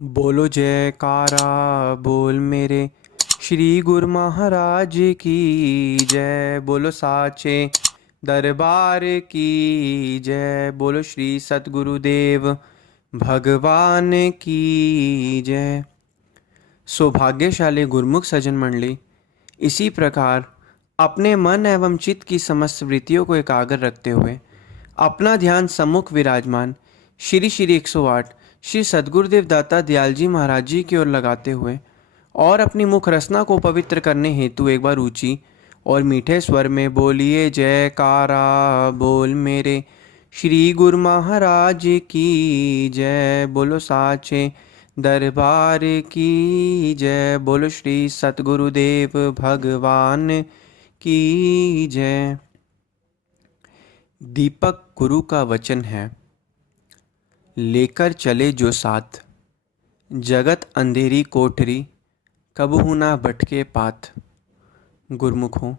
बोलो जयकारा बोल मेरे श्री गुरु महाराज की जय। बोलो साचे दरबार की जय। बोलो श्री सतगुरुदेव भगवान की जय। सौभाग्यशाली गुरुमुख सज्जन मंडली, इसी प्रकार अपने मन एवं चित्त की समस्त वृत्तियों को एकाग्र रखते हुए अपना ध्यान सम्मुख विराजमान श्री श्री 108 श्री सद्गुरुदेव दाता दयाल जी महाराज जी की ओर लगाते हुए और अपनी मुख रसना को पवित्र करने हेतु एक बार ऊंची और मीठे स्वर में बोलिए जयकारा बोल मेरे श्री गुरु महाराज की जय। बोलो साचे दरबार की जय। बोलो श्री सतगुरुदेव भगवान की जय। दीपक गुरु का वचन है, लेकर चले जो साथ, जगत अंधेरी कोठरी कबहू ना भटके पाथ। गुरुमुखों,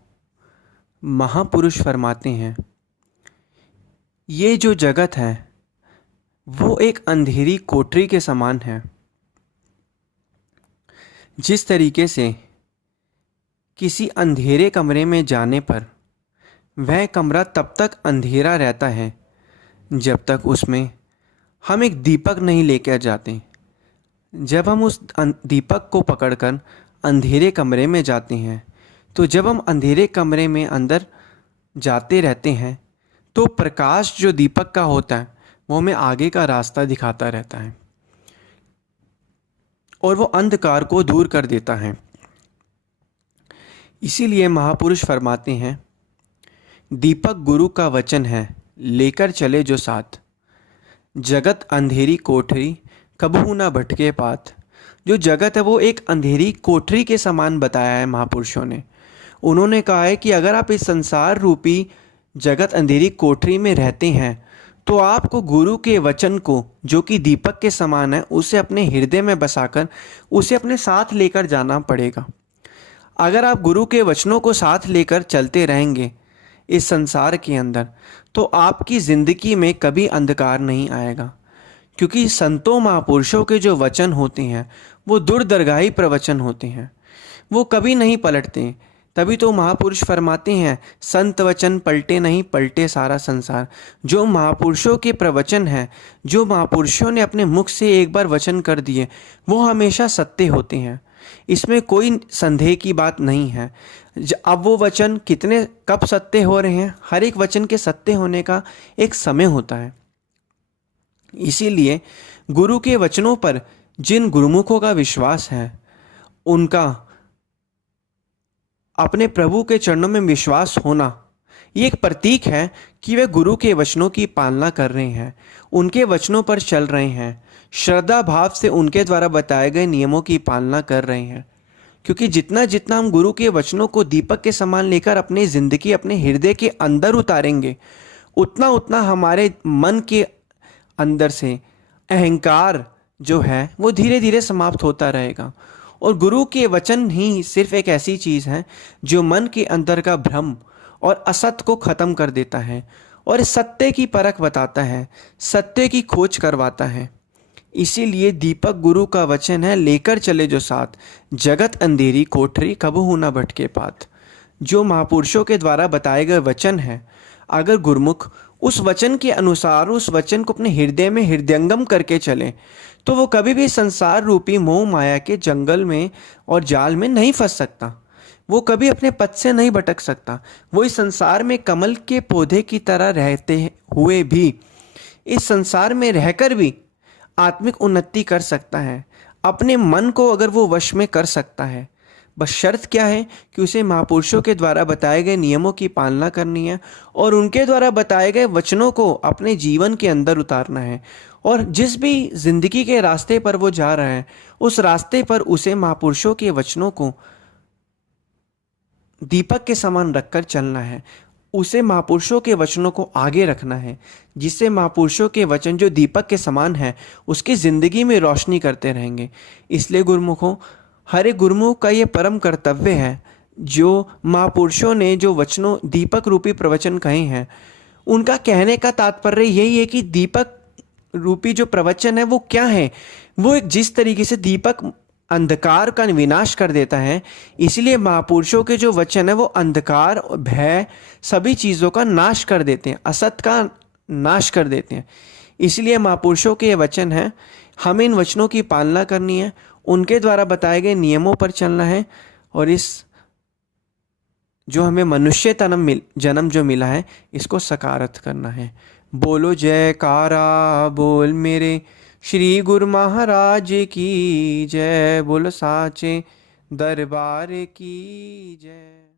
महापुरुष फरमाते हैं, ये जो जगत है वो एक अंधेरी कोठरी के समान है। जिस तरीके से किसी अंधेरे कमरे में जाने पर वह कमरा तब तक अंधेरा रहता है जब तक उसमें हम एक दीपक नहीं लेकर जाते। जब हम उस दीपक को पकड़कर अंधेरे कमरे में जाते हैं तो जब हम अंधेरे कमरे में अंदर जाते रहते हैं तो प्रकाश जो दीपक का होता है वो हमें आगे का रास्ता दिखाता रहता है और वो अंधकार को दूर कर देता है। इसीलिए महापुरुष फरमाते हैं, दीपक गुरु का वचन है, लेकर चले जो साथ, जगत अंधेरी कोठरी कबहू ना भटके पाथ। जो जगत है वो एक अंधेरी कोठरी के समान बताया है महापुरुषों ने। उन्होंने कहा है कि अगर आप इस संसार रूपी जगत अंधेरी कोठरी में रहते हैं तो आपको गुरु के वचन को, जो कि दीपक के समान है, उसे अपने हृदय में बसाकर उसे अपने साथ लेकर जाना पड़ेगा। अगर आप गुरु के वचनों को साथ लेकर चलते रहेंगे इस संसार के अंदर तो आपकी ज़िंदगी में कभी अंधकार नहीं आएगा, क्योंकि संतों महापुरुषों के जो वचन होते हैं वो दूरदर्गाही प्रवचन होते हैं, वो कभी नहीं पलटते। तभी तो महापुरुष फरमाते हैं, संत वचन पलटे नहीं, पलटे सारा संसार। जो महापुरुषों के प्रवचन हैं, जो महापुरुषों ने अपने मुख से एक बार वचन कर दिए, वो हमेशा सत्य होते हैं। इसमें कोई संदेह की बात नहीं है। अब वो वचन कितने कब सत्य हो रहे हैं, हर एक वचन के सत्य होने का एक समय होता है। इसीलिए गुरु के वचनों पर जिन गुरुमुखों का विश्वास है, उनका अपने प्रभु के चरणों में विश्वास होना ये एक प्रतीक है कि वे गुरु के वचनों की पालना कर रहे हैं, उनके वचनों पर चल रहे हैं, श्रद्धा भाव से उनके द्वारा बताए गए नियमों की पालना कर रहे हैं। क्योंकि जितना जितना हम गुरु के वचनों को दीपक के समान लेकर अपनी ज़िंदगी, अपने हृदय के अंदर उतारेंगे, उतना उतना हमारे मन के अंदर से अहंकार जो है वो धीरे धीरे समाप्त होता रहेगा। और गुरु के वचन ही सिर्फ एक ऐसी चीज़ है जो मन के अंदर का भ्रम और असत्य को ख़त्म कर देता है और सत्य की परख बताता है, सत्य की खोज करवाता है। इसीलिए दीपक गुरु का वचन है, लेकर चले जो साथ, जगत अंधेरी कोठरी कबहू ना भटके पाथ। जो महापुरुषों के द्वारा बताए गए वचन है, अगर गुरुमुख उस वचन के अनुसार उस वचन को अपने हृदय में हृदयंगम करके चले तो वो कभी भी संसार रूपी मोह माया के जंगल में और जाल में नहीं फंस सकता। वो कभी अपने पथ से नहीं भटक सकता। वो इस संसार में कमल के पौधे की तरह रहते हुए भी, इस संसार में रहकर भी आत्मिक उन्नति कर सकता है। अपने मन को अगर वो वश में कर सकता है, बस शर्त क्या है कि उसे महापुरुषों के द्वारा बताए गए नियमों की पालना करनी है और उनके द्वारा बताए गए वचनों को अपने जीवन के अंदर उतारना है। और जिस भी जिंदगी के रास्ते पर वो जा रहा है, उस रास्ते पर उसे महापुरुषों के वचनों को दीपक के समान रखकर चलना है। उसे महापुरुषों के वचनों को आगे रखना है, जिससे महापुरुषों के वचन जो दीपक के समान है उसकी ज़िंदगी में रोशनी करते रहेंगे। इसलिए गुरुमुखों, हर एक गुरुमुख का ये परम कर्तव्य है, जो महापुरुषों ने जो वचनों दीपक रूपी प्रवचन कहे हैं, उनका कहने का तात्पर्य यही है कि दीपक रूपी जो प्रवचन है वो क्या है, वो एक जिस तरीके से दीपक अंधकार का विनाश कर देता है, इसलिए महापुरुषों के जो वचन है वो अंधकार, भय, सभी चीज़ों का नाश कर देते हैं, असत का नाश कर देते हैं। इसलिए महापुरुषों के ये वचन हैं, हमें इन वचनों की पालना करनी है, उनके द्वारा बताए गए नियमों पर चलना है, और इस जो हमें मनुष्य जन्म जो मिला है इसको सकारत करना है। बोलो जयकारा बोल मेरे श्री गुरु महाराज की जय, बोलो साचे दरबार की जय।